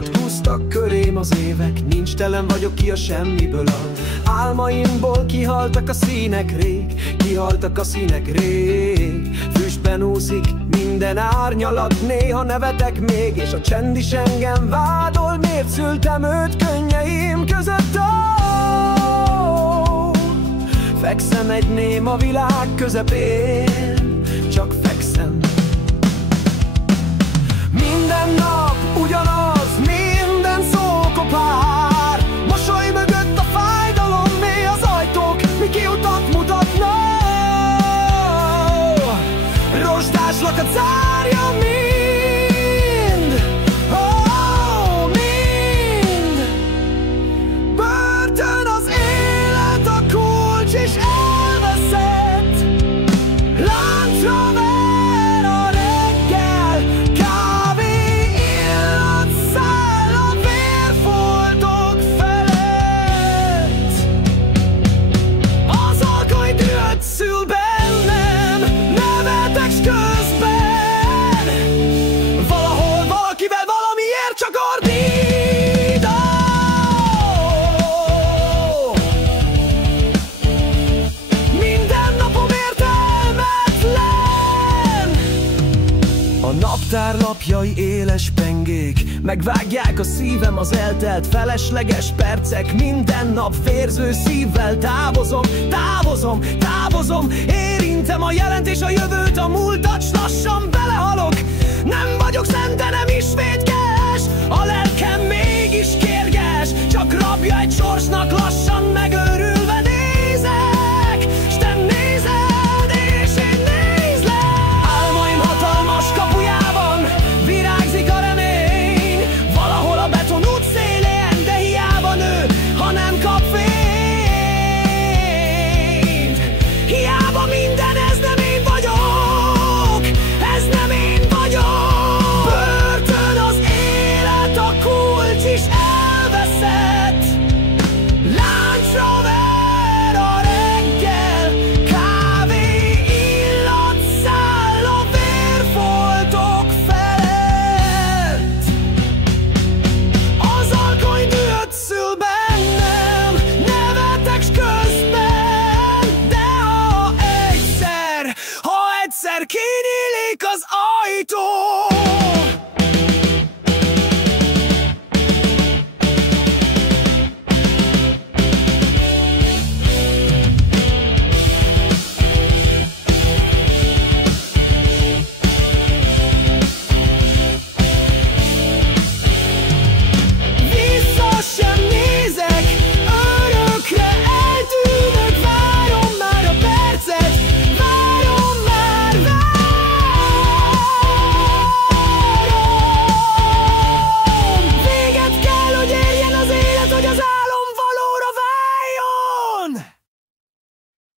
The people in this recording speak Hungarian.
Árnyalat húztak körém az évek, nincs telen vagyok ki a semmiből. Álmaimból kihaltak a színek rég, kihaltak a színek rég. Füstben úszik minden árnyalat, néha nevetek még, és a csend is engem vádol. Miért szültem őt könnyeim között? Fekszem egy néma világ közepén, csak fekszem. Minden nap ugyanaz, minden szó kopár. Mosoly mögött a fájdalom, mély az ajtók, mi kiutat mutatnak. Rozsdás lakat zárja mind, mind. Börtön az élet, a kulcs is elveszett. Láncra ver a reggel, kávé illat száll a vérfoltok felett. Az alkony dühöt szül bennem, nevetek közben. Valahol, valakivel, valamiért csak ordít. Minden napom értelmetlen. A naptár lapjai éles pengék, megvágják a szívem, az eltelt felesleges percek. Minden nap vérző szívvel távozom, távozom, távozom. Érintem a jelent és a jövőt, a múltat, s lassan belehalok. Nem vagyok szent, de nem is vétkes, a lelkem mégis kérges. Csak rabja egy sorsnak, lassan megőrülve nézek, s te nézed, és én nézlek. Álmaim hatalmas kapujában virágzik a remény, valahol a beton út szélén, de hiába nő, ha nem kap fényt. Hiába minden, ez nem én vagyok, ez nem én vagyok. Börtön az élet, a kulcs is elveszett. Láncra ver a reggel, kávé illat száll a vérfoltok felett. Az alkony dühöt szül bennem, nevetek közben. De ha egyszer kinyílik az ajtó,